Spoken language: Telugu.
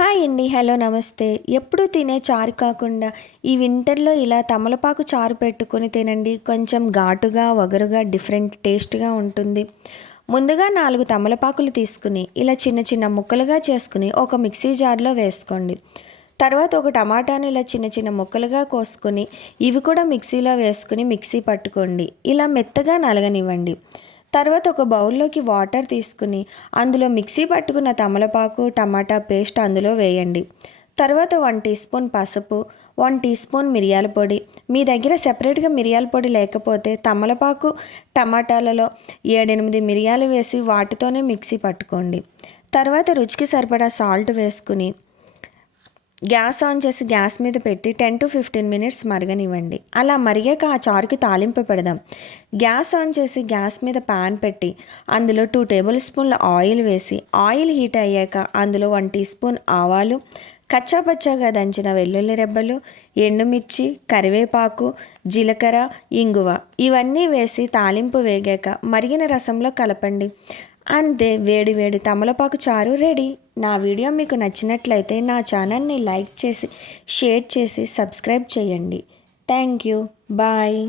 హాయ్ అండి. హలో నమస్తే. ఎప్పుడు తినే చారు కాకుండా ఈ వింటర్లో ఇలా తమలపాకు చారు పెట్టుకొని తినండి. కొంచెం ఘాటుగా, వగరుగా, డిఫరెంట్ టేస్ట్గా ఉంటుంది. ముందుగా 4 తమలపాకులు తీసుకుని ఇలా చిన్న చిన్న ముక్కలుగా చేసుకుని ఒక మిక్సీ జార్లో వేసుకోండి. తర్వాత ఒక టమాటాని ఇలా చిన్న చిన్న ముక్కలుగా కోసుకొని ఇవి కూడా మిక్సీలో వేసుకుని మిక్సీ పట్టుకోండి. ఇలా మెత్తగా నలగనివ్వండి. తర్వాత ఒక బౌల్లోకి వాటర్ తీసుకుని అందులో మిక్సీ పట్టుకున్న తమలపాకు, టమాటా పేస్ట్ అందులో వేయండి. తర్వాత 1 టీ స్పూన్ పసుపు, 1 టీ స్పూన్ మిరియాల పొడి. మీ దగ్గర సెపరేట్గా మిరియాల పొడి లేకపోతే తమలపాకు, టమాటాలలో 7-8 మిరియాలు వేసి వాటితోనే మిక్సీ పట్టుకోండి. తర్వాత రుచికి సరిపడా సాల్ట్ వేసుకుని గ్యాస్ ఆన్ చేసి గ్యాస్ మీద పెట్టి 10-15 మినిట్స్ మరగనివ్వండి. అలా మరిగాక ఆ చారుకి తాలింపు పెడదాం. గ్యాస్ ఆన్ చేసి గ్యాస్ మీద పాన్ పెట్టి అందులో 2 టేబుల్ స్పూన్ల ఆయిల్ వేసి ఆయిల్ హీట్ అయ్యాక అందులో 1 టీ స్పూన్ ఆవాలు, కచ్చాపచ్చాగా దంచిన వెల్లుల్లి రెబ్బలు, ఎండుమిర్చి, కరివేపాకు, జీలకర్ర, ఇంగువ ఇవన్నీ వేసి తాలింపు వేగాక మరిగిన రసంలో కలపండి. అంతే, వేడి వేడి తమలపాకు చారు రెడీ. నా వీడియో మీకు నచ్చినట్లయితే నా ఛానల్ని లైక్ చేసి, షేర్ చేసి, సబ్స్క్రైబ్ చేయండి. Thank you. బాయ్.